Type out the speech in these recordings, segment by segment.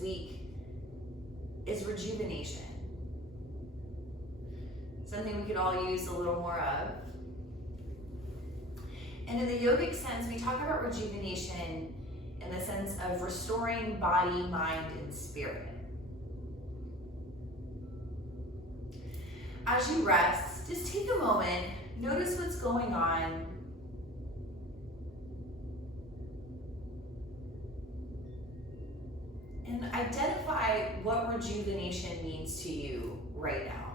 this week is rejuvenation. Something we could all use a little more of. And in the yogic sense, we talk about rejuvenation in the sense of restoring body, mind, and spirit. As you rest, just take a moment, notice what's going on. And identify what rejuvenation means to you right now.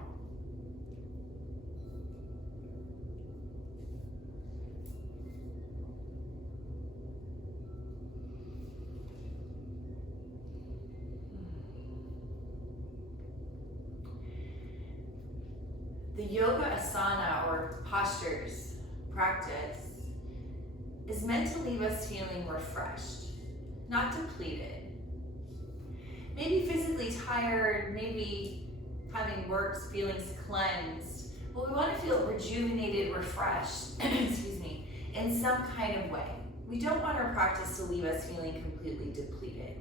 The yoga asana or postures practice is meant to leave us feeling refreshed, not depleted. Maybe physically tired, maybe having worked, feelings cleansed, but we want to feel rejuvenated, refreshed, excuse me, in some kind of way. We don't want our practice to leave us feeling completely depleted.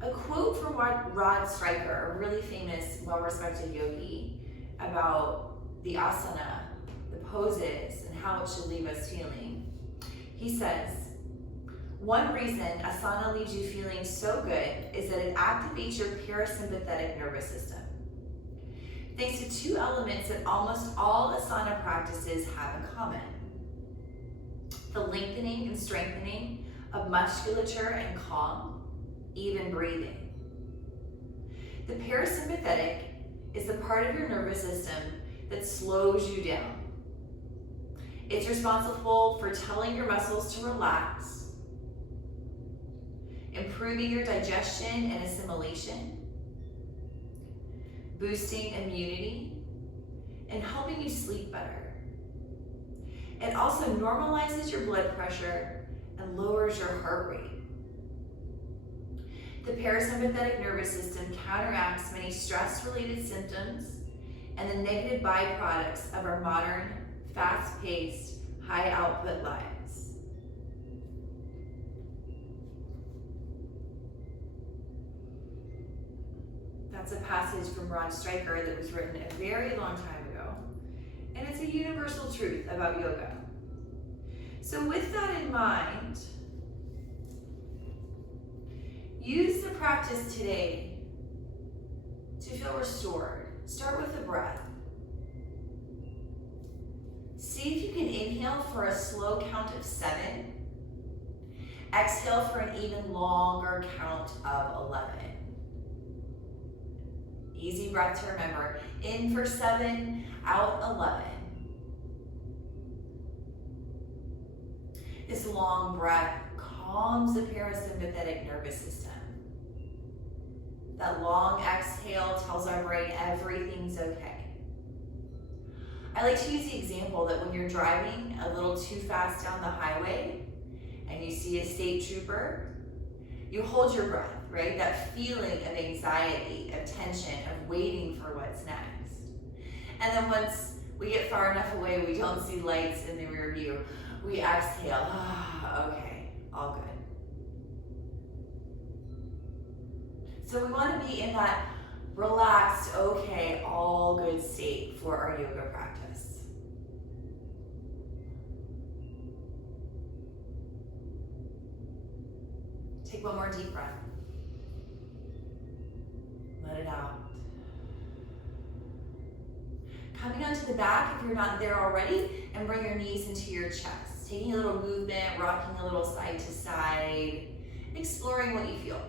A quote from Rod Stryker, a really famous, well-respected yogi, about the asana, the poses, and how it should leave us feeling. He says, "One reason asana leaves you feeling so good is that it activates your parasympathetic nervous system. Thanks to two elements that almost all asana practices have in common: the lengthening and strengthening of musculature and calm, even breathing. The parasympathetic is the part of your nervous system that slows you down. It's responsible for telling your muscles to relax, improving your digestion and assimilation, boosting immunity, and helping you sleep better. It also normalizes your blood pressure and lowers your heart rate. The parasympathetic nervous system counteracts many stress-related symptoms and the negative byproducts of our modern, fast-paced, high-output lives." That's a passage from Rod Stryker that was written a very long time ago, and it's a universal truth about yoga. So with that in mind, use the practice today to feel restored. Start with the breath. See if you can inhale for a slow count of 7. Exhale for an even longer count of 11. Easy breath to remember. In for 7, out 11. This long breath calms the parasympathetic nervous system. That long exhale tells our brain everything's okay. I like to use the example that when you're driving a little too fast down the highway and you see a state trooper, you hold your breath, right? That feeling of anxiety, of tension, of waiting for what's next. And then once we get far enough away, we don't see lights in the rear view, we exhale, okay, all good. So we want to be in that relaxed, okay, all good state for our yoga practice. Take one more deep breath. Let it out. Coming onto the back if you're not there already, and bring your knees into your chest. Taking a little movement, rocking a little side to side, exploring what you feel.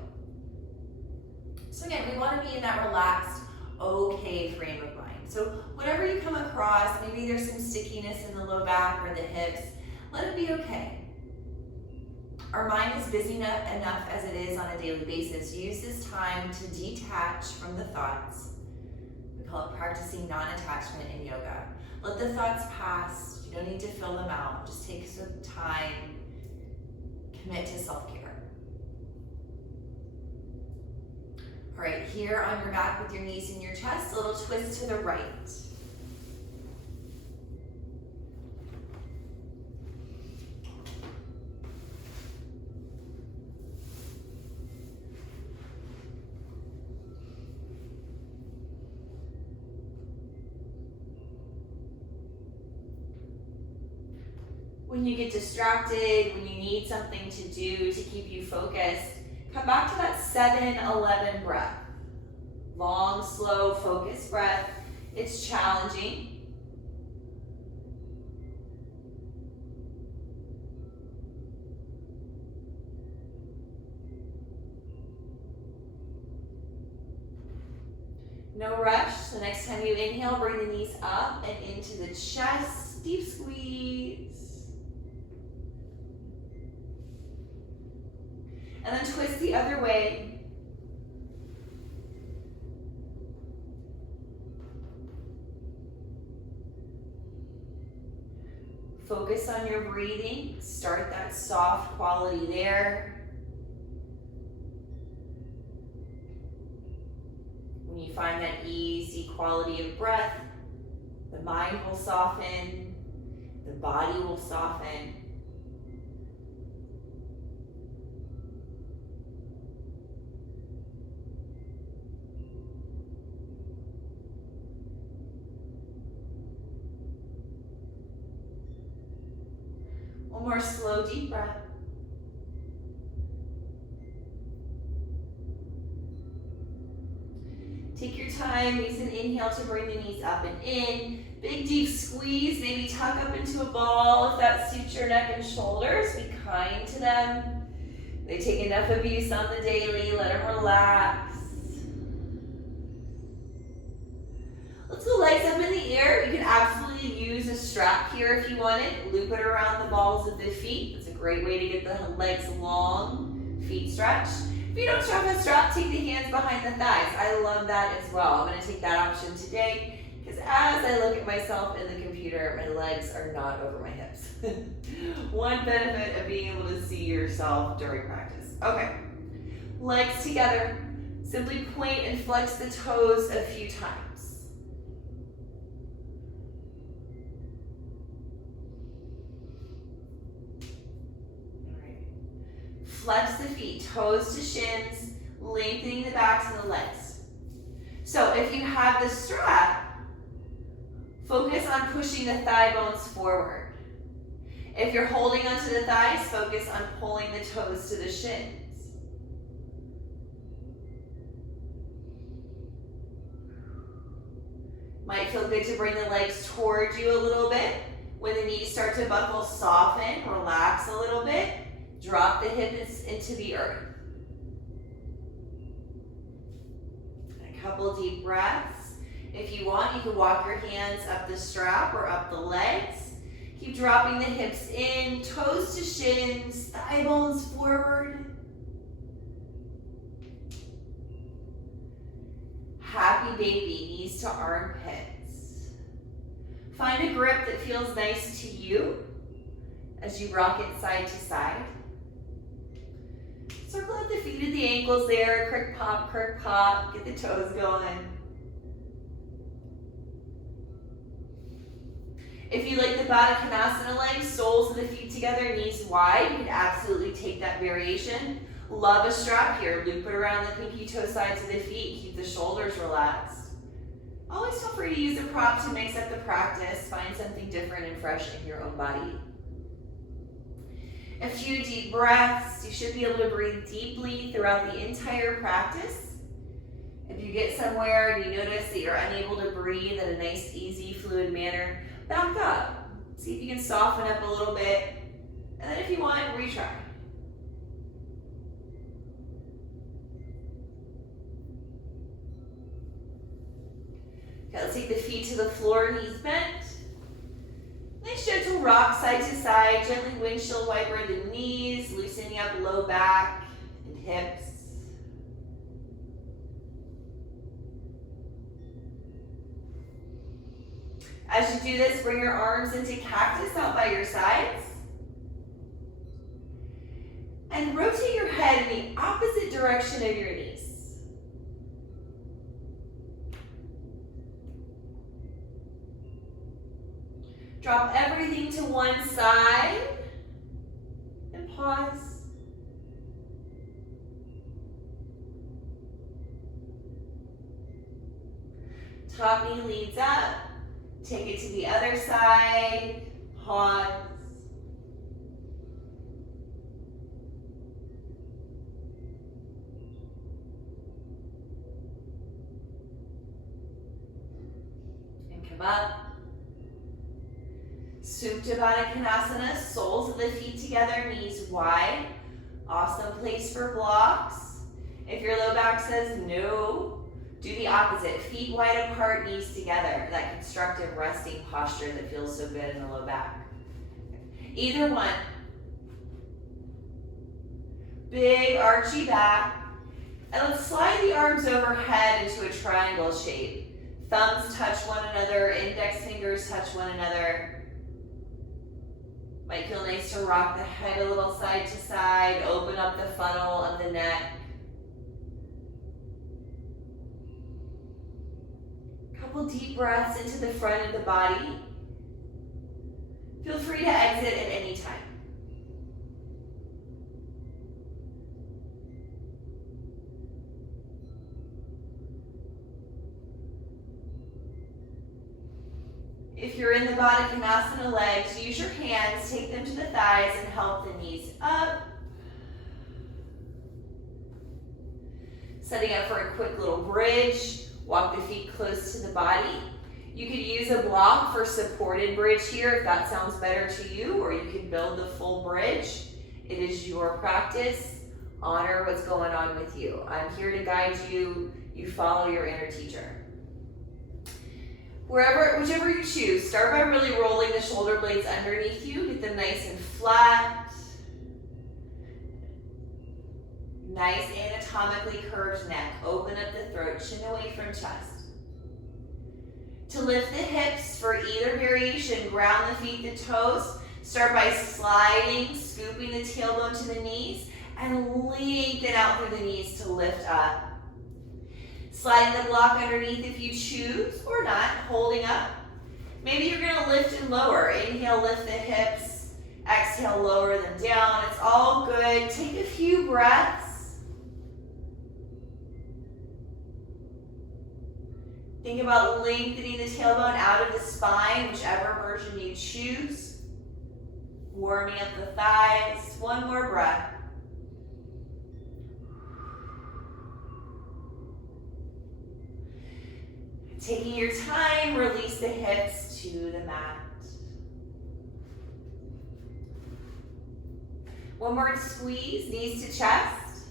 So again, we want to be in that relaxed, okay frame of mind. So whatever you come across, maybe there's some stickiness in the low back or the hips, let it be okay. Our mind is busy enough as it is on a daily basis. Use this time to detach from the thoughts. We call it practicing non-attachment in yoga. Let the thoughts pass. You don't need to fill them out. Just take some time. Commit to self-care. All right, here on your back with your knees in your chest, a little twist to the right. when you get distracted, when you need something to do to keep you focused, come back to that 7-11 breath. Long, slow, focused breath. It's challenging. No rush. So next time you inhale, bring the knees up and into the chest. Deep squeeze. And then twist the other way. Focus on your breathing. Start that soft quality there. When you find that easy quality of breath, the mind will soften, the body will soften. One more slow, deep breath. Take your time, use an inhale to bring the knees up and in. Big deep squeeze, maybe tuck up into a ball if that suits your neck and shoulders. Be kind to them. They take enough abuse on the daily, let them relax. Let's go legs up in the air. You can absolutely use a strap here if you want it. Loop it around the balls of the feet. It's a great way to get the legs long, feet stretched. If you don't have a strap, take the hands behind the thighs. I love that as well. I'm going to take that option today because as I look at myself in the computer, my legs are not over my hips. One benefit of being able to see yourself during practice. Okay, legs together. Simply point and flex the toes a few times. Flex the feet, toes to shins, lengthening the backs of the legs. So if you have the strap, focus on pushing the thigh bones forward. If you're holding onto the thighs, focus on pulling the toes to the shins. Might feel good to bring the legs towards you a little bit. When the knees start to buckle, soften, relax a little bit. Drop the hips into the earth. A couple deep breaths. If you want, you can walk your hands up the strap or up the legs. Keep dropping the hips in, toes to shins, thigh bones forward. Happy baby, knees to armpits. Find a grip that feels nice to you as you rock it side to side. Circle out the feet at the ankles there, crick pop, get the toes going. If you like the Baddha Konasana legs, soles of the feet together, knees wide, you can absolutely take that variation. Love a strap here, loop it around the pinky toe sides of the feet, keep the shoulders relaxed. Always feel free to use a prop to mix up the practice, find something different and fresh in your own body. A few deep breaths. You should be able to breathe deeply throughout the entire practice. If you get somewhere and you notice that you're unable to breathe in a nice, easy, fluid manner, back up. See if you can soften up a little bit. And then if you want, retry. Okay, let's take the feet to the floor, knees bent. Nice gentle rock side to side, gently windshield wiper the knees, loosening up low back and hips. As you do this, bring your arms into cactus out by your sides. And rotate your head in the opposite direction of your knees. Drop everything to one side and pause. Top knee leads up. Take it to the other side. Pause. them up. Supta Baddha Konasana, soles of the feet together, knees wide. Awesome place for blocks. If your low back says no, do the opposite. Feet wide apart, knees together. That constructive resting posture that feels so good in the low back. Either one. Big archy back. And let's slide the arms overhead into a triangle shape. Thumbs touch one another, index fingers touch one another. Might feel nice to rock the head a little side to side, open up the funnel of the neck. Couple deep breaths into the front of the body. Feel free to exit at any time. If you're in the Baddha Konasana legs, use your hands, take them to the thighs and help the knees up. Setting up for a quick little bridge. Walk the feet close to the body. You could use a block for supported bridge here if that sounds better to you, or you could build the full bridge. It is your practice. Honor what's going on with you. I'm here to guide you. You follow your inner teacher. Whichever you choose, start by really rolling the shoulder blades underneath you. Get them nice and flat. Nice anatomically curved neck. Open up the throat, chin away from chest. To lift the hips for either variation, ground the feet to toes. Start by sliding, scooping the tailbone to the knees, and lengthen out through the knees to lift up. Sliding the block underneath if you choose, or not, holding up. Maybe you're gonna lift and lower. Inhale, lift the hips. Exhale, lower them down. It's all good. Take a few breaths. Think about lengthening the tailbone out of the spine, whichever version you choose. Warming up the thighs. One more breath. Taking your time, release the hips to the mat. One more squeeze, knees to chest.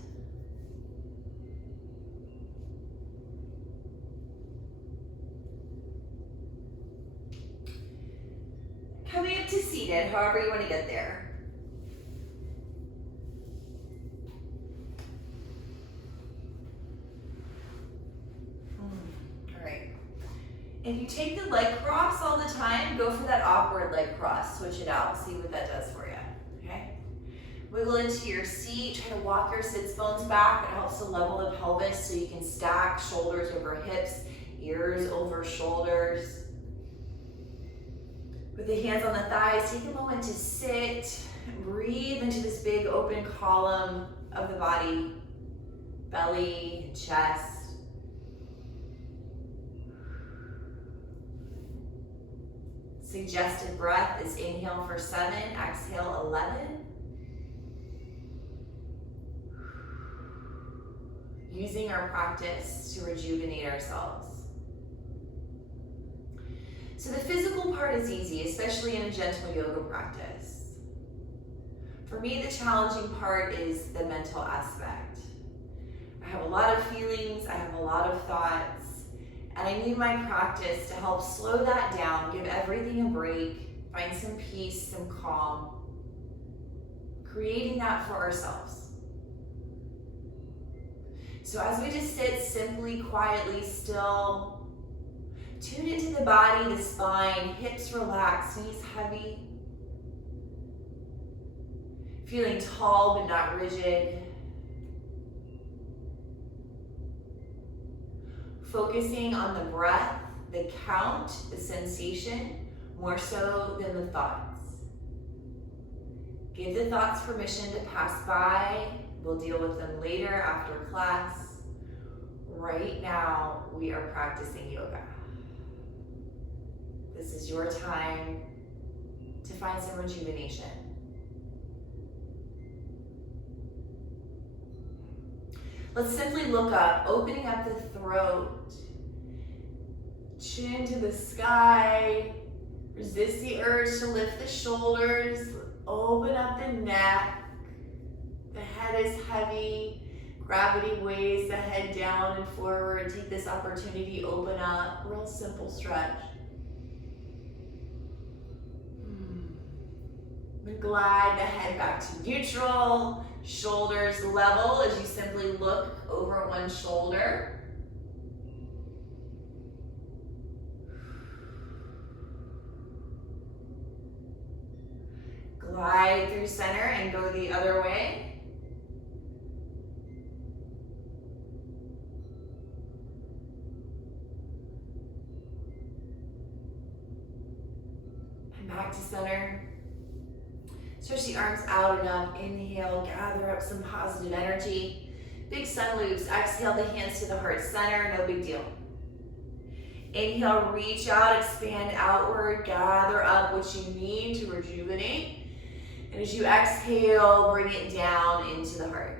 Coming up to seated, however you want to get there. If you take the leg cross all the time, go for that awkward leg cross. Switch it out, see what that does for you, okay? Wiggle into your seat, try to walk your sits bones back. It helps to level the pelvis so you can stack shoulders over hips, ears over shoulders. With the hands on the thighs, take a moment to sit, breathe into this big open column of the body, belly, chest. Suggested breath is inhale for 7, exhale 11. Using our practice to rejuvenate ourselves. So the physical part is easy, especially in a gentle yoga practice. For me, the challenging part is the mental aspect. I have a lot of feelings, I have a lot of thoughts, and I need my practice to help slow that down, give everything a break, find some peace, some calm, creating that for ourselves. So as we just sit simply, quietly, still, tune into the body, the spine, hips relaxed, knees heavy, feeling tall but not rigid. Focusing on the breath, the count, the sensation, more so than the thoughts. Give the thoughts permission to pass by. We'll deal with them later after class. Right now, we are practicing yoga. This is your time to find some rejuvenation. Let's simply look up, opening up the throat, chin to the sky. Resist the urge to lift the shoulders. Open up the neck. The head is heavy. Gravity weighs the head down and forward. Take this opportunity, open up. Real simple stretch. And glide the head back to neutral. Shoulders level as you simply look over one shoulder. Glide through center and go the other way. And back to center. Stretch the arms out and up. Inhale, gather up some positive energy. Big sun loops. Exhale the hands to the heart center. No big deal. Inhale, reach out, expand outward. Gather up what you need to rejuvenate. And as you exhale, bring it down into the heart.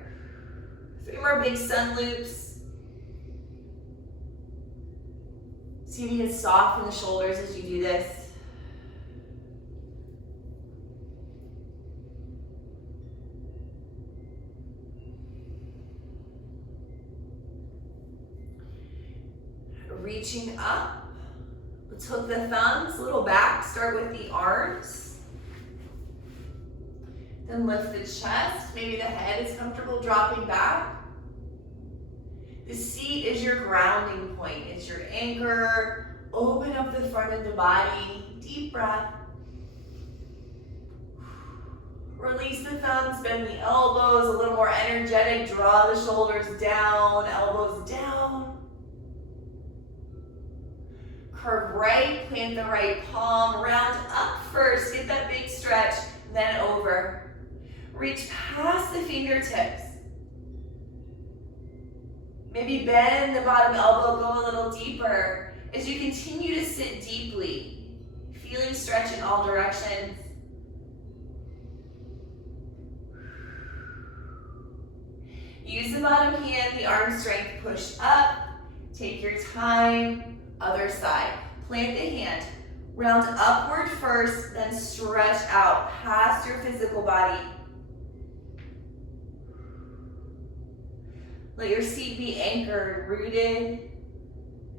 3 more big sun loops. See if you can soften the shoulders as you do this. Reaching up. Let's hook the thumbs, little back. Start with the arms. Then lift the chest. Maybe the head is comfortable dropping back. The seat is your grounding point. It's your anchor. Open up the front of the body. Deep breath. Release the thumbs, bend the elbows, a little more energetic. Draw the shoulders down, elbows down. Curve right, plant the right palm, round up first. Get that big stretch, then over. Reach past the fingertips. Maybe bend the bottom elbow, go a little deeper as you continue to sit deeply, feeling stretch in all directions. Use the bottom hand, the arm strength, push up. Take your time, other side. Plant the hand, round upward first, then stretch out past your physical body. Let your seat be anchored, rooted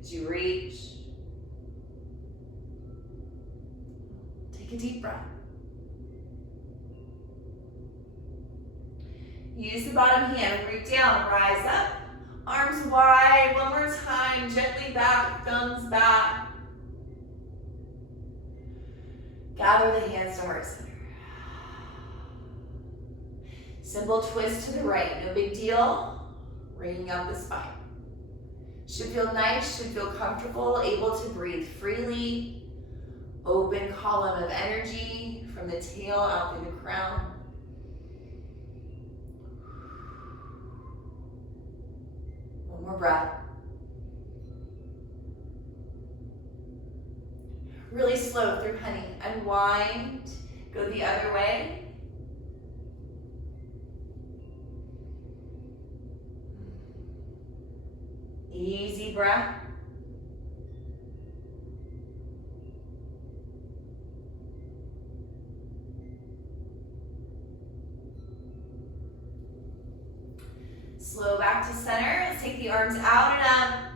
as you reach. Take a deep breath. Use the bottom hand, root down, rise up. Arms wide, one more time, gently back, thumbs back. Gather the hands to heart center. Simple twist to the right, no big deal. Bringing up the spine. Should feel nice, should feel comfortable, able to breathe freely. Open column of energy from the tail out through the crown. One more breath. Really slow through honey. Unwind, go the other way. Easy breath. Slow back to center. Let's take the arms out and up.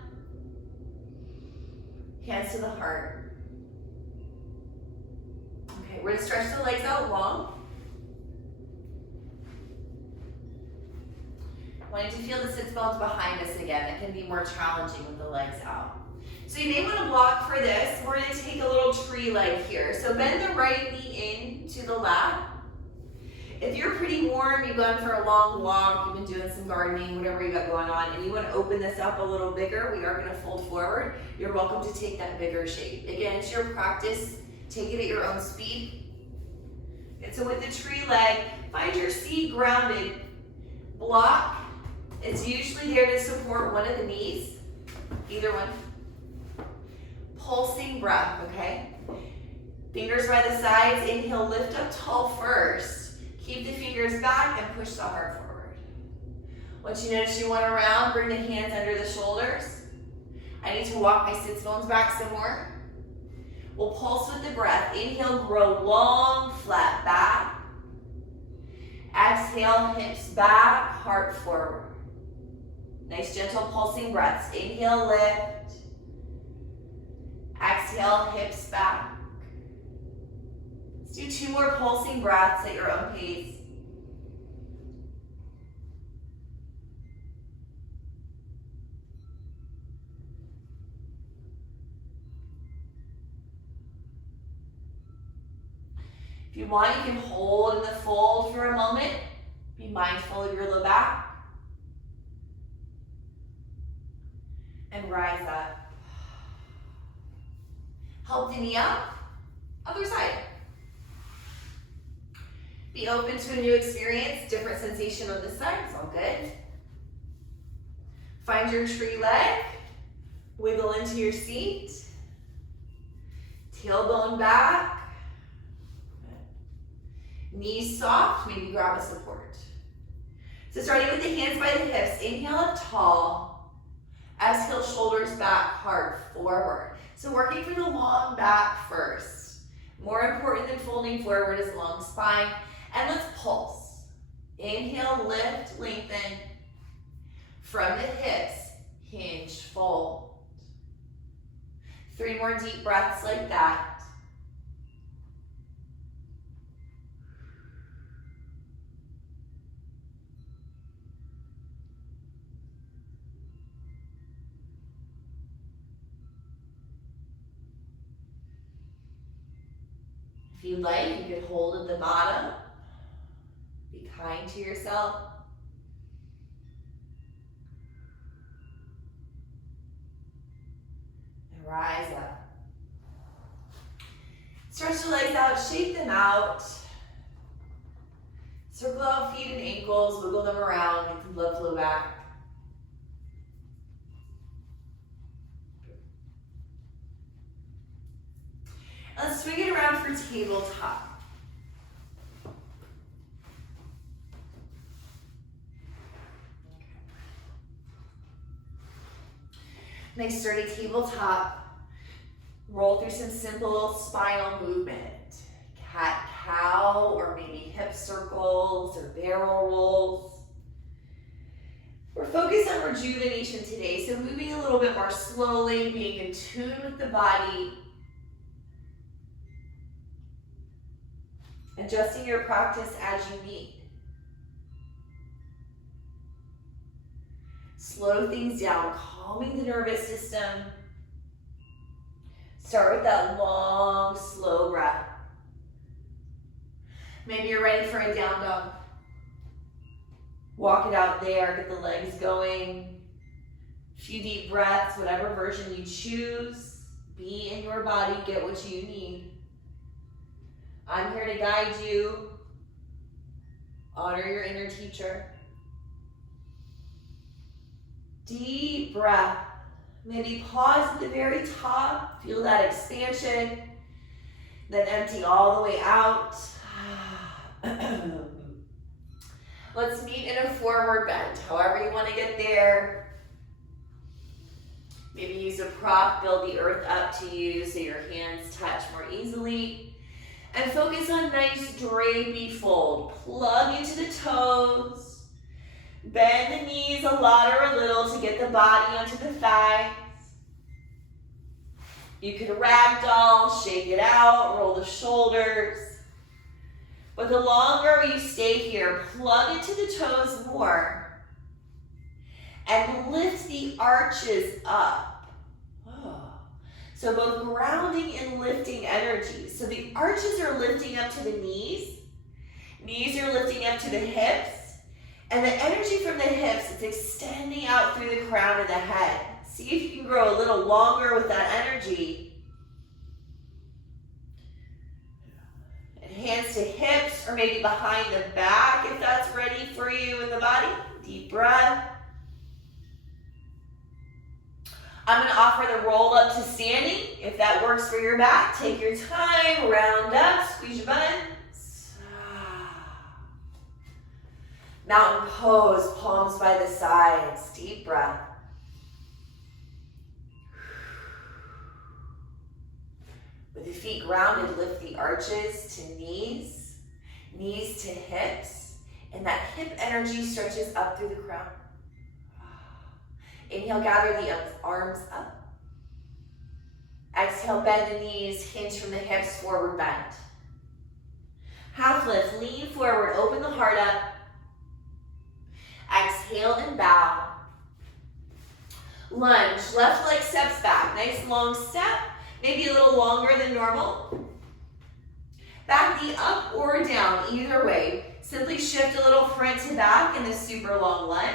Hands to the heart. Okay, we're gonna stretch the legs out long. Wanting to feel the sits bones behind us again. It can be more challenging with the legs out. So you may want to block for this. We're going to take a little tree leg here. So bend the right knee in to the lap. If you're pretty warm, you've gone for a long walk, you've been doing some gardening, whatever you got going on, and you want to open this up a little bigger, we are going to fold forward. You're welcome to take that bigger shape. Again, it's your practice. Take it at your own speed. And so with the tree leg, find your seat grounded. Block. It's usually there to support one of the knees, either one. Pulsing breath, okay? Fingers by the sides, inhale, lift up tall first. Keep the fingers back and push the heart forward. Once you notice you want to round, bring the hands under the shoulders. I need to walk my sits bones back some more. We'll pulse with the breath. Inhale, grow long, flat back. Exhale, hips back, heart forward. Nice gentle pulsing breaths. Inhale, lift. Exhale, hips back. Let's do 2 more pulsing breaths at your own pace. If you want, you can hold in the fold for a moment. Be mindful of your low back. And rise up. Help the knee up. Other side. Be open to a new experience, different sensation on this side. It's all good. Find your tree leg. Wiggle into your seat. Tailbone back. Knees soft, maybe grab a support. So starting with the hands by the hips, inhale up tall. Exhale, shoulders back, heart forward. So working for the long back first. More important than folding forward is long spine. And let's pulse. Inhale, lift, lengthen. From the hips, hinge, fold. 3 more deep breaths like that. If you like, you could hold at the bottom. Be kind to yourself. And rise up. Stretch the legs out, shake them out. Circle out feet and ankles, wiggle them around, make the blood flow back. Let's swing it around for tabletop. Nice sturdy tabletop. Roll through some simple spinal movement. Cat, cow, or maybe hip circles or barrel rolls. We're focused on rejuvenation today, so moving a little bit more slowly, being in tune with the body. Adjusting your practice as you need. Slow things down, calming the nervous system. Start with that long, slow breath. Maybe you're ready for a down dog. Walk it out there, get the legs going. A few deep breaths, whatever version you choose. Be in your body, get what you need. I'm here to guide you. Honor your inner teacher. Deep breath. Maybe pause at the very top. Feel that expansion. Then empty all the way out. Let's meet in a forward bend, however you want to get there. Maybe use a prop, build the earth up to you so your hands touch more easily. And focus on nice drapey fold. Plug into the toes. Bend the knees a lot or a little to get the body onto the thighs. You can ragdoll, shake it out, roll the shoulders. But the longer you stay here, plug into the toes more. And lift the arches up. So both grounding and lifting energies. So the arches are lifting up to the knees. Knees are lifting up to the hips. And the energy from the hips is extending out through the crown of the head. See if you can grow a little longer with that energy. And hands to hips or maybe behind the back if that's ready for you in the body. Deep breath. I'm going to offer the roll up to standing. If that works for your back, take your time, round up, squeeze your buns. Mountain pose, palms by the sides, deep breath. With the feet grounded, lift the arches to knees, knees to hips, and that hip energy stretches up through the crown. Inhale, gather the arms up. Exhale, bend the knees, hinge from the hips, forward bend. Half lift, lean forward, open the heart up. Exhale and bow. Lunge, left leg steps back. Nice long step, maybe a little longer than normal. Back knee up or down, either way. Simply shift a little front to back in this super long lunge.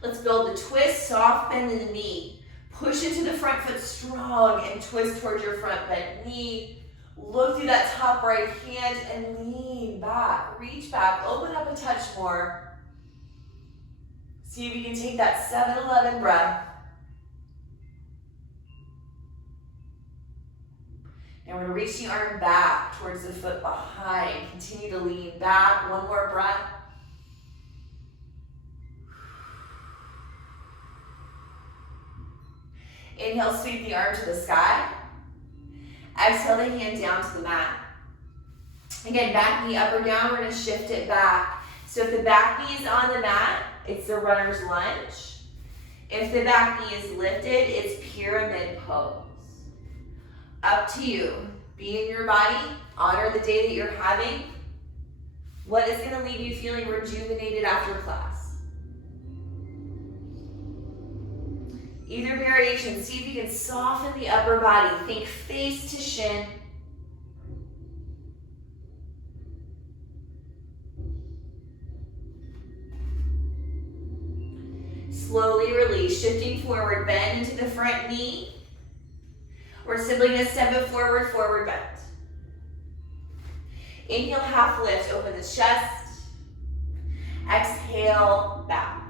Let's build the twist, soft bend in the knee. Push into the front foot strong and twist towards your front bent knee. Look through that top right hand and lean back. Reach back, open up a touch more. See if you can take that 7-11 breath. And we're going to reach the arm back towards the foot behind. Continue to lean back. One more breath. Inhale, sweep the arm to the sky. Exhale the hand down to the mat. Again, back knee up or down, we're going to shift it back. So if the back knee is on the mat, it's the runner's lunge. If the back knee is lifted, it's pyramid pose. Up to you. Be in your body. Honor the day that you're having. What is going to leave you feeling rejuvenated after class? Either variation, see if you can soften the upper body. Think face to shin. Slowly release, shifting forward, bend into the front knee. We're simply going to step it forward, forward bend. Inhale, half lift, open the chest. Exhale, bow.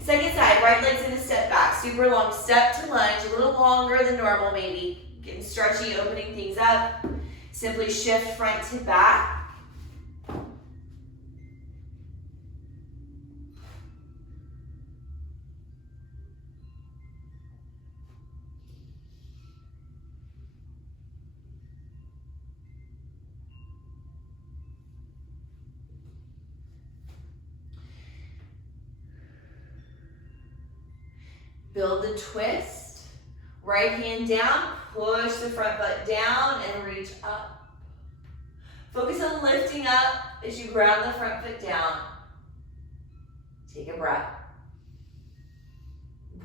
Second side, right leg's gonna step back. Super long step to lunge, a little longer than normal maybe. Getting stretchy, opening things up. Simply shift front to back. Build the twist. Right hand down, push the front foot down and reach up. Focus on lifting up as you ground the front foot down. Take a breath.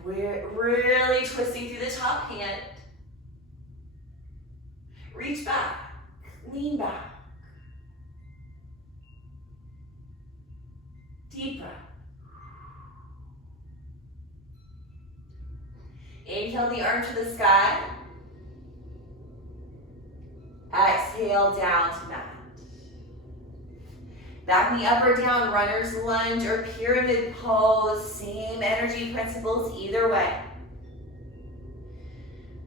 We're really twisting through the top hand. Reach back, lean back. Deep breath. Inhale the arm to the sky. Exhale down to mat. Back knee up or down, runner's lunge or pyramid pose. Same energy principles either way.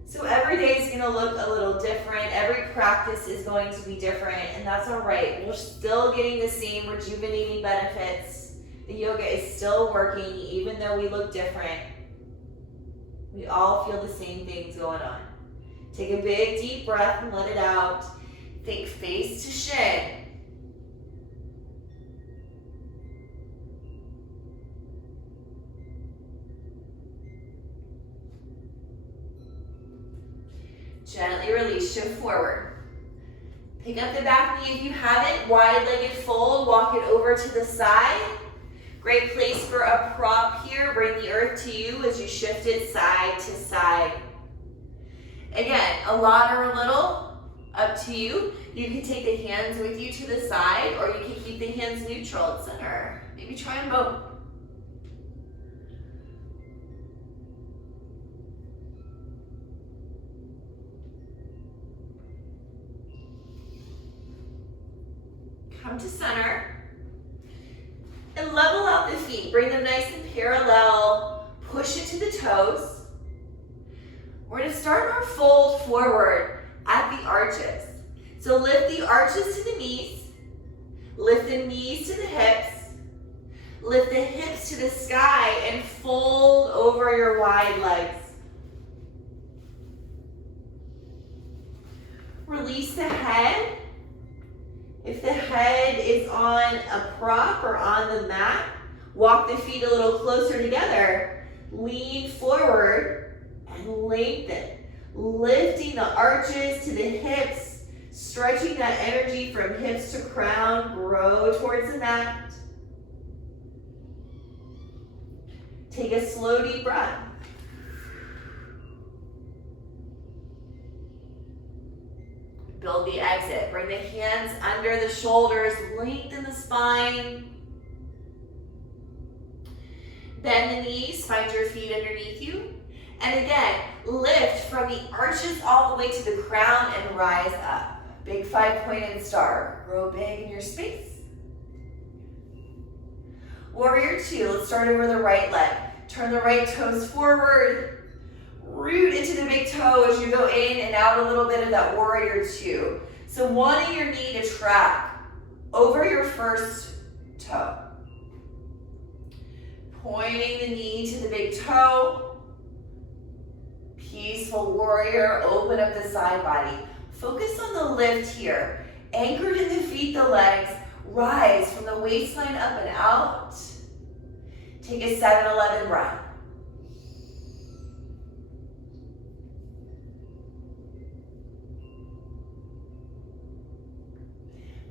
So every day is going to look a little different. Every practice is going to be different, and that's all right. We're still getting the same rejuvenating benefits. The yoga is still working even though we look different. We all feel the same things going on. Take a big deep breath and let it out. Think face to shin. Gently release, shift forward. Pick up the back knee if you haven't. Wide-legged fold, walk it over to the side. Great place for a prop here. Bring the earth to you as you shift it side to side. Again, a lot or a little, up to you. You can take the hands with you to the side, or you can keep the hands neutral at center. Maybe try them both. Come to center. And level out the feet. Bring them nice and parallel. Push it to the toes. We're going to start our fold forward at the arches. So lift the arches to the knees. Lift the knees to the hips. Lift the hips to the sky and fold over your wide legs. Release the head. If the head is on a prop or on the mat, walk the feet a little closer together. Lean forward and lengthen. Lifting the arches to the hips, stretching that energy from hips to crown. Grow towards the mat. Take a slow, deep breath. Build the exit. Bring the hands under the shoulders. Lengthen the spine. Bend the knees. Find your feet underneath you. And again, lift from the arches all the way to the crown and rise up. Big 5-pointed star. Grow big in your space. Warrior 2. Let's start over the right leg. Turn the right toes forward. Root into the big toe as you go in and out a little bit of that warrior 2. So wanting your knee to track over your first toe. Pointing the knee to the big toe. Peaceful warrior, open up the side body. Focus on the lift here. Anchored in the feet, the legs. Rise from the waistline up and out. Take a 7-11 breath.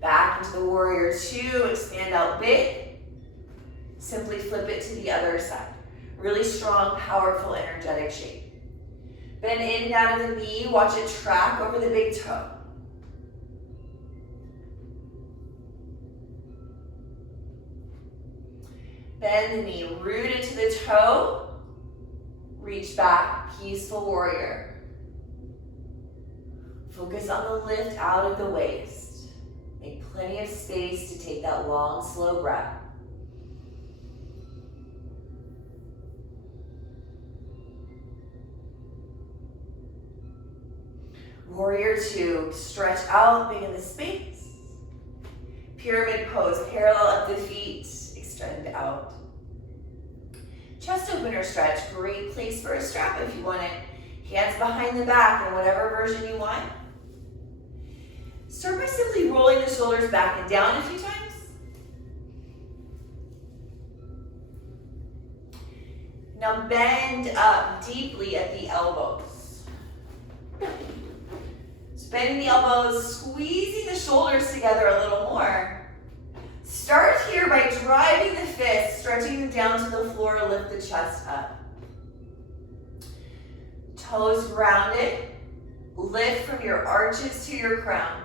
Back into the warrior 2, expand out big. Simply flip it to the other side. Really strong, powerful, energetic shape. Bend in and out of the knee, watch it track over the big toe. Bend the knee, root into the toe. Reach back, peaceful warrior. Focus on the lift out of the waist. Make plenty of space to take that long, slow breath. Warrior 2, stretch out, big in the space. Pyramid pose, parallel up the feet, extend out. Chest opener stretch, great place for a strap if you want it. Hands behind the back in whatever version you want. Start by simply rolling the shoulders back and down a few times. Now bend up deeply at the elbows. So bending the elbows, squeezing the shoulders together a little more. Start here by driving the fists, stretching them down to the floor, lift the chest up. Toes grounded, lift from your arches to your crown.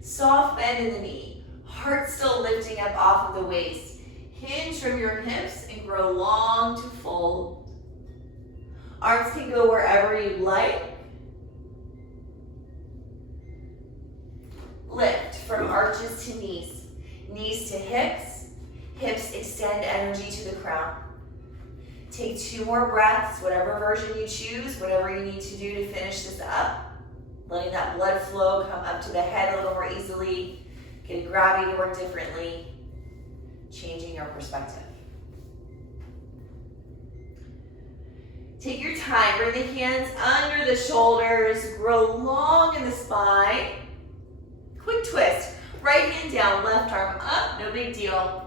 Soft bend in the knee, heart still lifting up off of the waist. Hinge from your hips and grow long to fold. Arms can go wherever you'd like. Lift from arches to knees, knees to hips, hips extend energy to the crown. Take 2 more breaths, whatever version you choose, whatever you need to do to finish this up. Letting that blood flow come up to the head a little more easily, getting gravity to work differently, changing your perspective. Take your time, bring the hands under the shoulders, grow long in the spine. Quick twist, right hand down, left arm up, no big deal.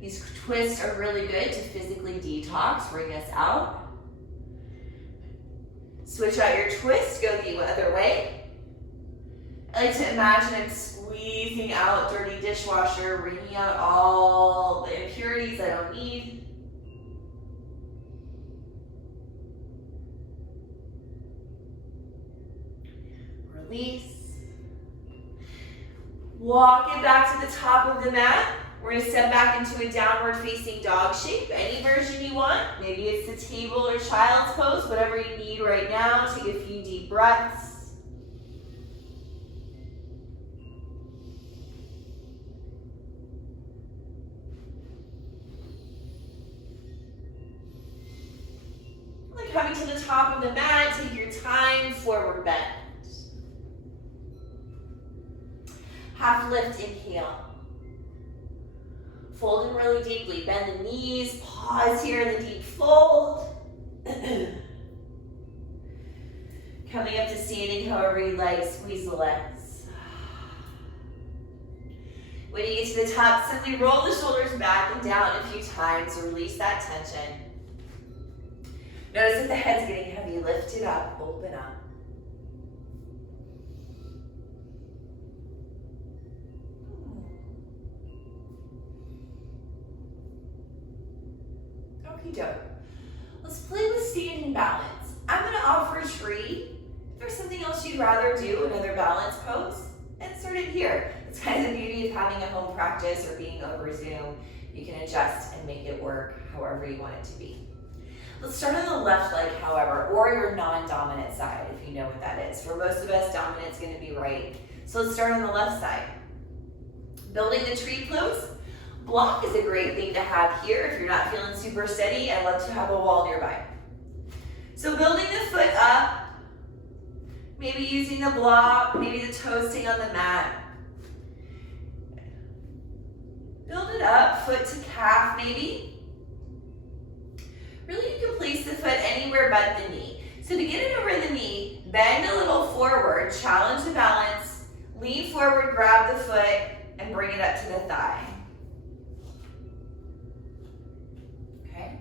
These twists are really good to physically detox, bring us out. Switch out your twist, go the other way. I like to imagine I'm squeezing out dirty dishwasher, wringing out all the impurities I don't need. Release. Walk it back to the top of the mat. We're going to step back into a downward facing dog shape, any version you want. Maybe it's the table or child's pose, whatever you need right now. Take a few deep breaths. coming to the top of the mat, take your time, forward bend. Half lift, inhale. Fold in really deeply, bend the knees, pause here in the deep fold. Coming up to standing however you like, squeeze the legs. When you get to the top, simply roll the shoulders back and down a few times to release that tension. Notice if the head's getting heavy, lift it up, open up. Okie doke. Let's play with standing balance. I'm going to offer a tree. If there's something else you'd rather do, another balance pose, insert it here. It's kind of the beauty of having a home practice or being over Zoom. You can adjust and make it work however you want it to be. Let's start on the left leg, however, or your non-dominant side, if you know what that is. For most of us, dominant's going to be right. So let's start on the left side. Building the tree pose. Block is a great thing to have here if you're not feeling super steady. I love to have a wall nearby. So building the foot up, maybe using the block, maybe the toes stay on the mat. Build it up, foot to calf maybe. Really, you can place the foot anywhere but the knee. So to get it over the knee, bend a little forward, challenge the balance, lean forward, grab the foot, and bring it up to the thigh. Okay?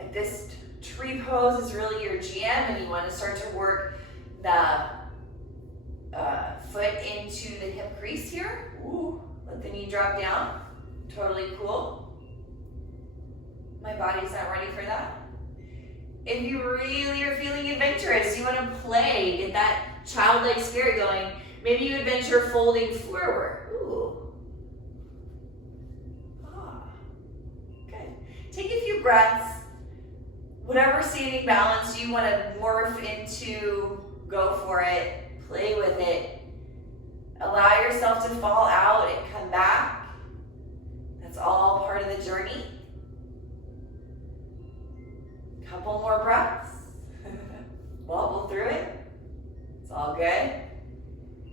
If this tree pose is really your jam and you want to start to work the foot into the hip crease here, ooh, let the knee drop down. Totally cool. My body's not ready for that. If you really are feeling adventurous, you want to play, get that childlike spirit going, maybe you adventure folding forward. Ooh. Ah. Good. Take a few breaths. Whatever standing balance you want to morph into, go for it. Play with it. Allow yourself to fall out and come back. That's all part of the journey. Couple more breaths. Wobble through it. It's all good.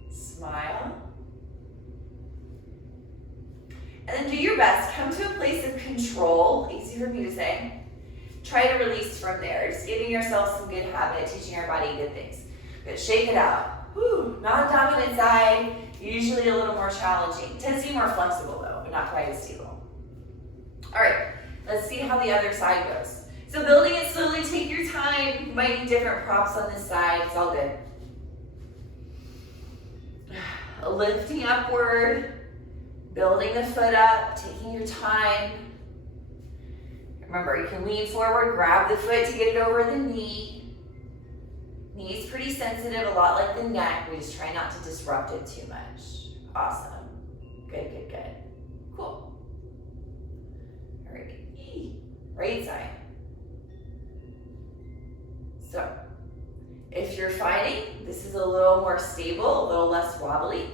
Smile. And then do your best. Come to a place of control. Easy for me to say. Try to release from there. Just giving yourself some good habit, teaching our body good things. But shake it out. Whew. Non-dominant side, usually a little more challenging. Tends to be more flexible though, but not quite as stable. All right, let's see how the other side goes. So building it slowly, take your time. You might need different props on this side, it's all good. Lifting upward, building the foot up, taking your time. Remember, you can lean forward, grab the foot to get it over the knee. Knee's pretty sensitive, a lot like the neck. We just try not to disrupt it too much. Awesome. Good, good, good. Cool. All right. Right side. So, if you're finding this is a little more stable, a little less wobbly,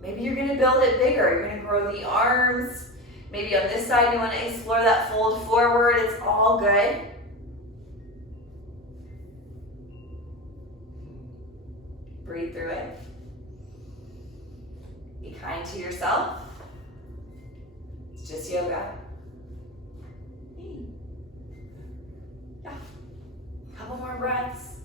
maybe you're gonna build it bigger. You're gonna grow the arms. Maybe on this side you wanna explore that fold forward. It's all good. Breathe through it. Be kind to yourself. It's just yoga. Yeah. Couple more breaths.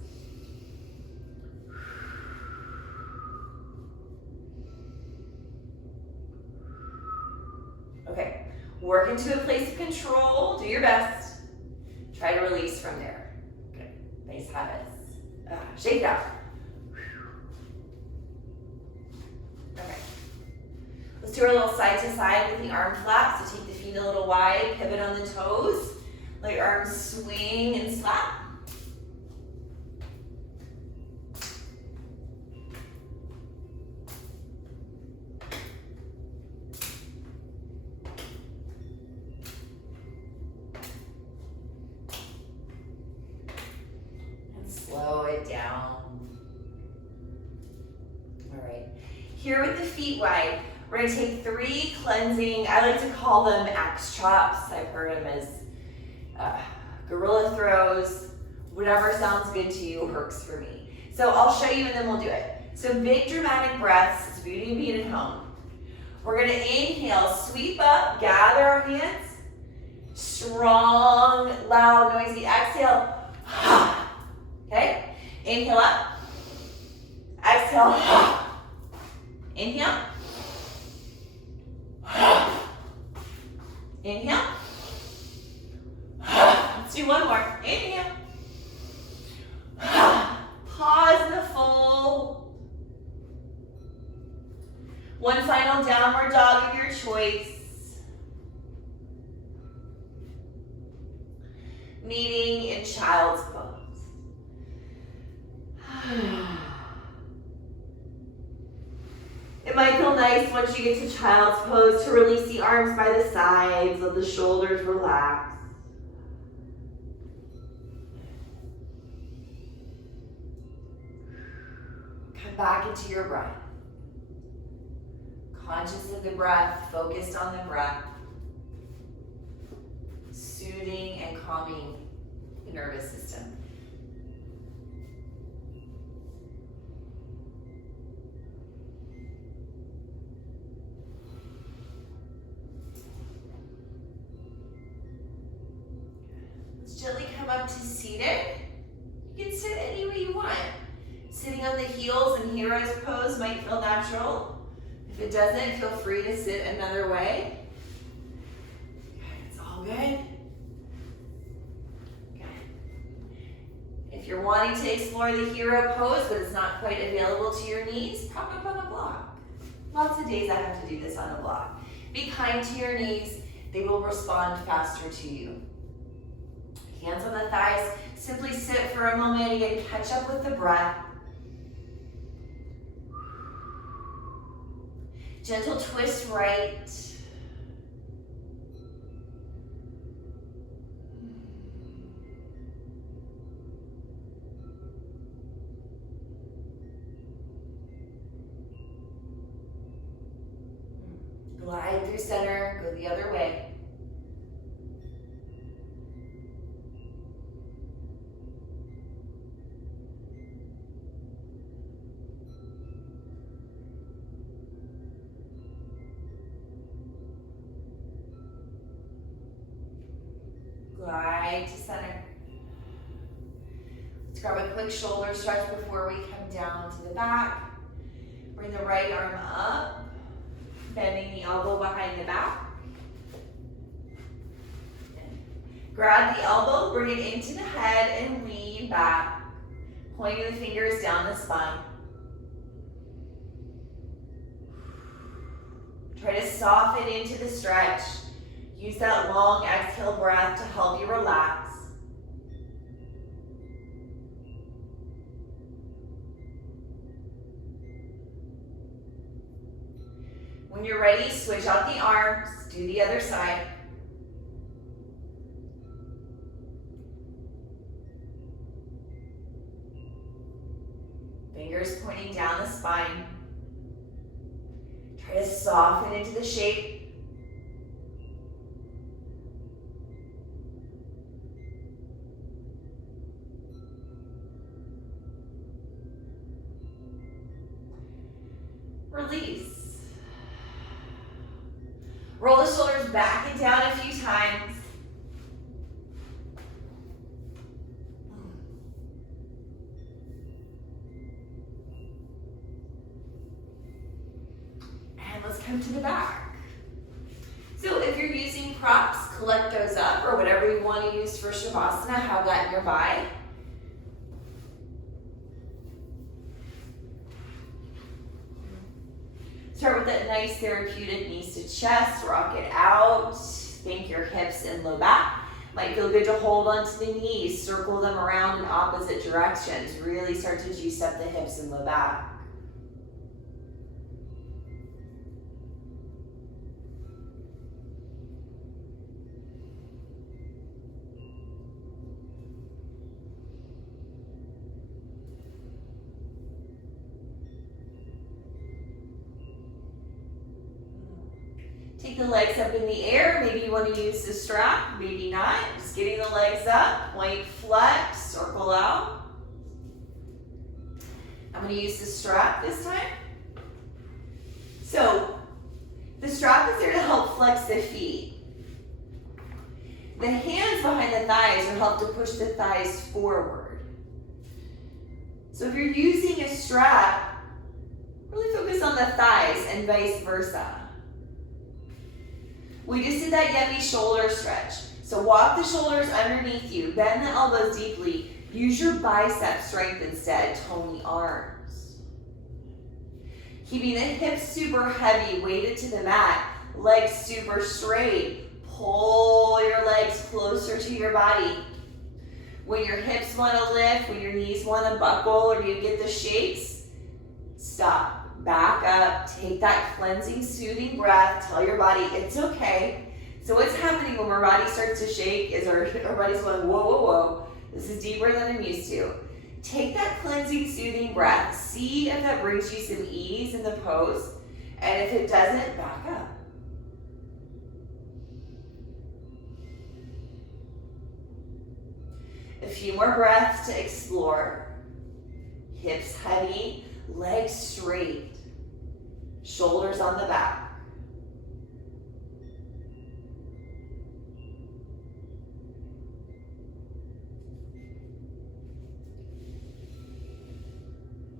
Okay. Work into a place of control. Do your best. Try to release from there. Good. Nice habits. Shake it out. Okay. Let's do our little side to side with the arm flaps. So take the feet a little wide, pivot on the toes. Let your arms swing and slap. And slow it down. Here with the feet wide, we're gonna take 3 cleansing, I like to call them axe chops. I've heard them as gorilla throws, whatever sounds good to you works for me. So I'll show you and then we'll do it. So big dramatic breaths, it's beauty of being at home. We're gonna inhale, sweep up, gather our hands. Strong, loud, noisy exhale. Okay? Inhale up. Exhale. Inhale. Inhale. Let's do one more. Inhale. Pause the fold. One final downward dog of your choice. Meeting in child's pose. It might feel nice once you get to child's pose to release the arms by the sides, let the shoulders relax. Come back into your breath. Conscious of the breath, focused on the breath. Soothing and calming the nervous system. Let's gently come up to seated. You can sit any way you want. Sitting on the heels in hero's pose might feel natural. If it doesn't, feel free to sit another way. It's all good. If you're wanting to explore the hero pose, but it's not quite available to your knees, prop up on a block. Lots of days I have to do this on a block. Be kind to your knees. They will respond faster to you. Hands on the thighs. Simply sit for a moment. Again, catch up with the breath. Gentle twist right. Glide through center, go the other way. Glide to center. Let's grab a quick shoulder stretch before we come down to the back. Bring the right arm up. Bending the elbow behind the back. Grab the elbow, bring it into the head and lean back. Pointing the fingers down the spine. Try to soften into the stretch. Use that long exhale breath to help you relax. When you're ready, switch out the arms, do the other side. Fingers pointing down the spine. Try to soften into the shape. Release. Roll the shoulders back and down a few times. And let's come to the back. So if you're using props, collect those up, or whatever you want to use for Shavasana, have that nearby. Start with that nice therapeutic knees to chest, rock it out, thank your hips and low back. Might feel good to hold onto the knees, circle them around in opposite directions. Really start to juice up the hips and low back. Take the legs up in the air. Maybe you want to use the strap, maybe not. Just getting the legs up, point flex, circle out. I'm going to use the strap this time. So the strap is there to help flex the feet. The hands behind the thighs will help to push the thighs forward. So if you're using a strap, really focus on the thighs and vice versa. We just did that yummy shoulder stretch. So walk the shoulders underneath you, bend the elbows deeply, use your bicep strength instead, tone the arms. Keeping the hips super heavy, weighted to the mat, legs super straight. Pull your legs closer to your body. When your hips want to lift, when your knees want to buckle, or you get the shakes, stop. Back up, take that cleansing, soothing breath, tell your body it's okay. So what's happening when our body starts to shake is our body's going, whoa, whoa, whoa. This is deeper than I'm used to. Take that cleansing, soothing breath. See if that brings you some ease in the pose. And if it doesn't, back up. A few more breaths to explore. Hips heavy, legs straight. Shoulders on the back.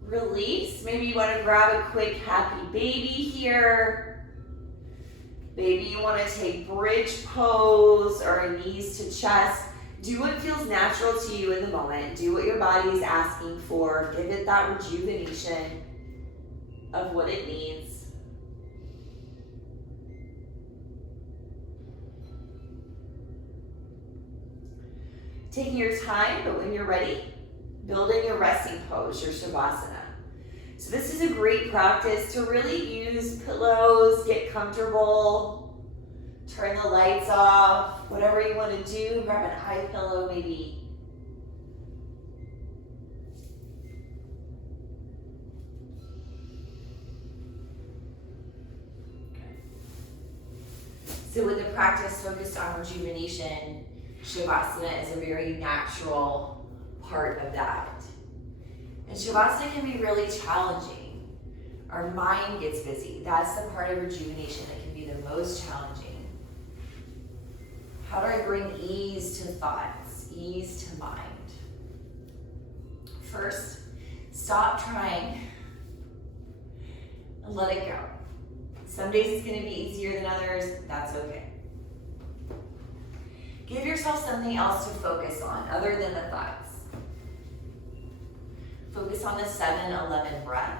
Release. Maybe you want to grab a quick happy baby here. Maybe you want to take bridge pose or a knees to chest. Do what feels natural to you in the moment. Do what your body is asking for. Give it that rejuvenation of what it needs. Taking your time, but when you're ready, building your resting pose, your Shavasana. So this is a great practice to really use pillows, get comfortable, turn the lights off, whatever you want to do, grab an eye pillow maybe. So with the practice focused on rejuvenation, Shavasana is a very natural part of that. And Shavasana can be really challenging. Our mind gets busy. That's the part of rejuvenation that can be the most challenging. How do I bring ease to thoughts, ease to mind? First, stop trying and let it go. Some days it's going to be easier than others. That's okay. Give yourself something else to focus on other than the thoughts. Focus on the 7-11 breath.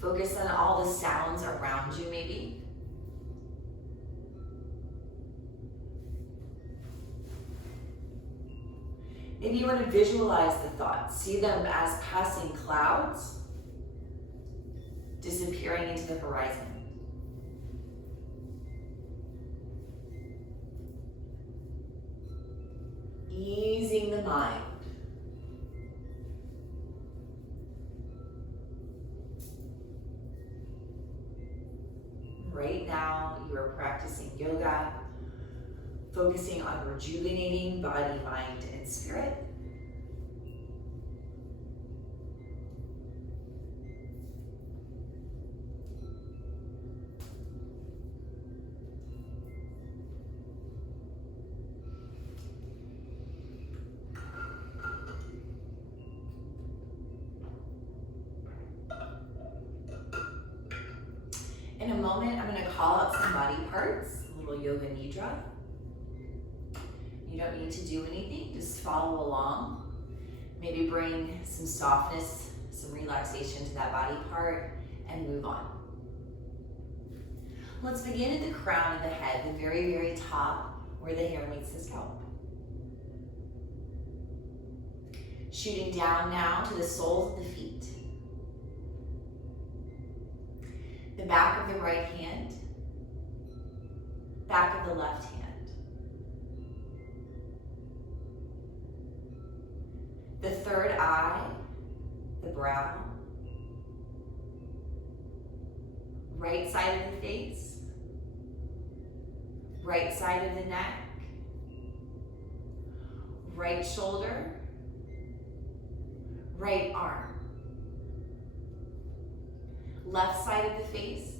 Focus on all the sounds around you maybe. Maybe you want to visualize the thoughts. See them as passing clouds disappearing into the horizon. Easing the mind. Right now, you are practicing yoga, focusing on rejuvenating body, mind, and spirit. In a moment, I'm going to call out some body parts, a little yoga nidra. You don't need to do anything, just follow along. Maybe bring some softness, some relaxation to that body part, and move on. Let's begin at the crown of the head, the very, very top, where the hair meets the scalp. Shooting down now to the soles of the feet. The back of the right hand, back of the left hand. The third eye, the brow. Right side of the face, right side of the neck, right shoulder, right arm, left side of the face,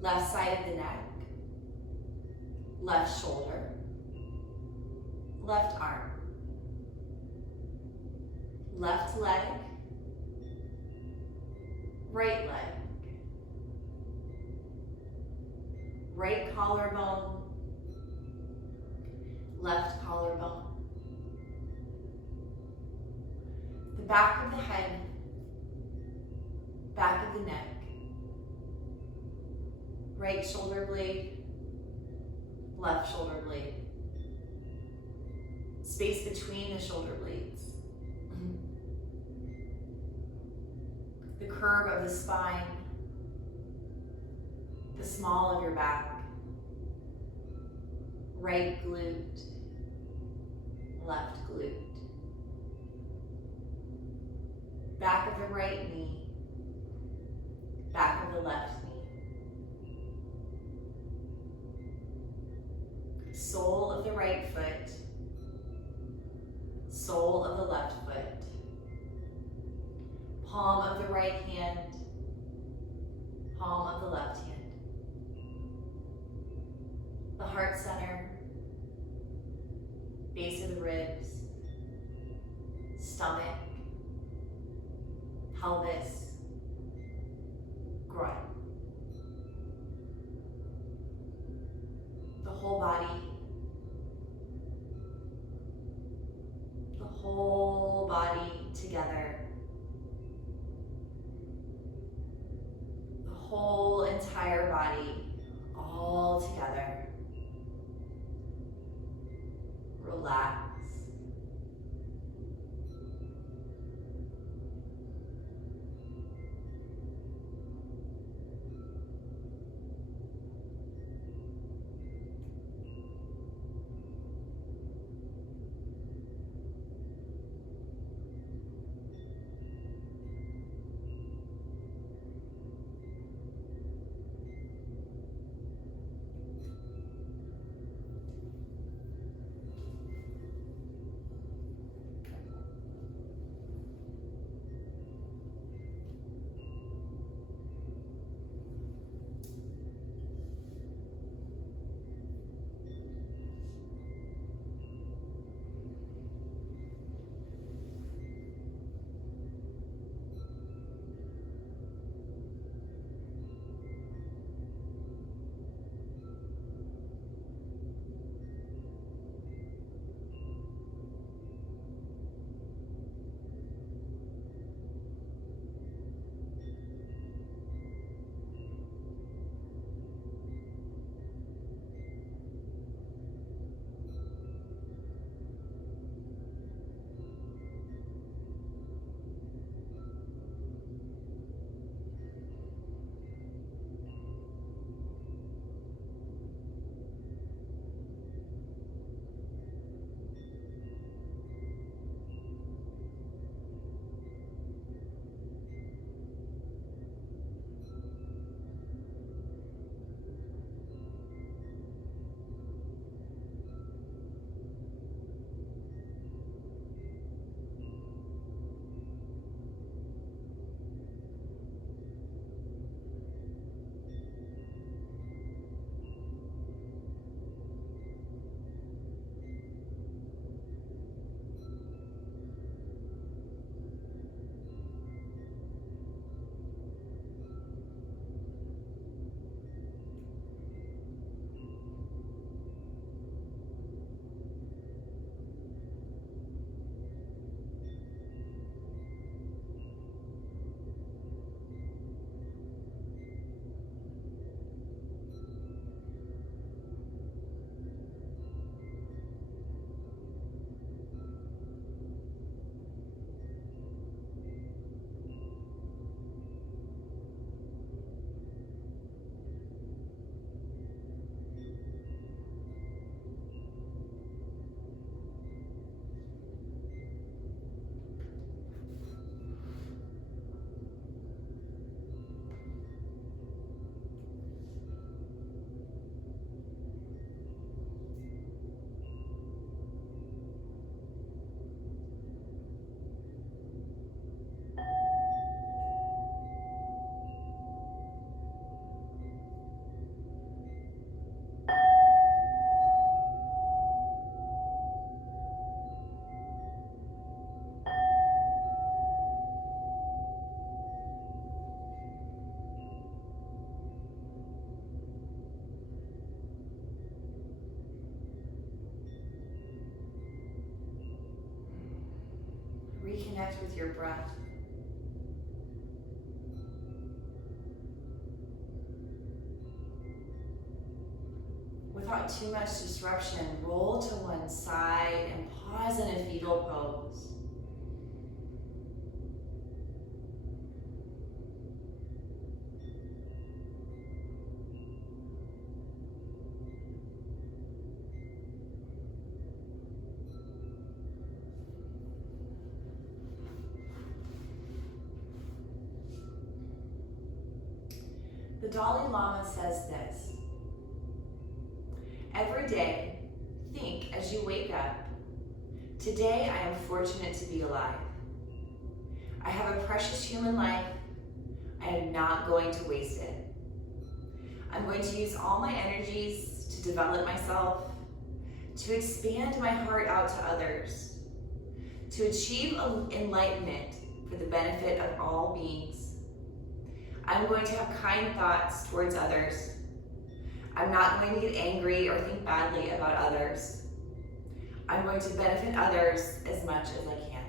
left side of the neck, left shoulder, left arm, left leg, right leg, right collarbone, left collarbone, the back of the head, back of the neck, right shoulder blade, left shoulder blade, space between the shoulder blades, the curve of the spine, the small of your back, right glute, left glute, back of the right knee, back of the left knee, sole of the right foot, sole of the left foot, palm of the right hand, palm of the left hand, the heart center, base of the ribs, stomach, pelvis, groin. The whole body, together. The whole entire body all together. Relax. connect with your breath. Without too much disruption, roll to one side and pause in a fetal pose. The Dalai Lama says this: every day, think as you wake up, today I am fortunate to be alive. I have a precious human life. I am not going to waste it. I'm going to use all my energies to develop myself, to expand my heart out to others, to achieve enlightenment for the benefit of all beings. I'm going to have kind thoughts towards others. I'm not going to get angry or think badly about others. I'm going to benefit others as much as I can.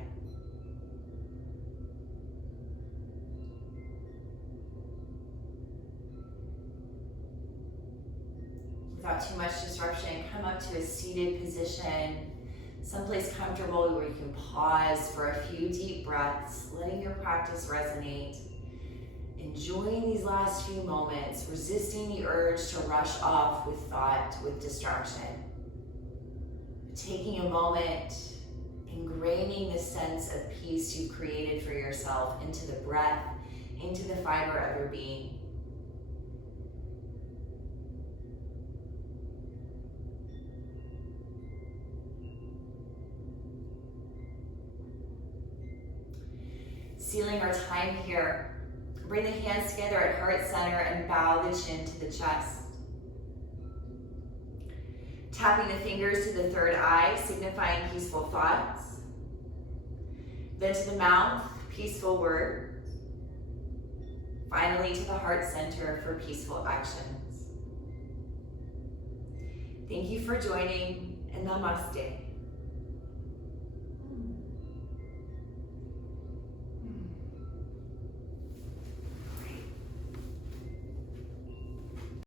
Without too much disruption, come up to a seated position, someplace comfortable where you can pause for a few deep breaths, letting your practice resonate. Enjoying these last few moments, resisting the urge to rush off with thought, with distraction. Taking a moment, ingraining the sense of peace you've created for yourself into the breath, into the fiber of your being. Sealing our time here, bring the hands together at heart center and bow the chin to the chest. Tapping the fingers to the third eye, signifying peaceful thoughts. Then to the mouth, peaceful words. Finally to the heart center for peaceful actions. Thank you for joining, and namaste.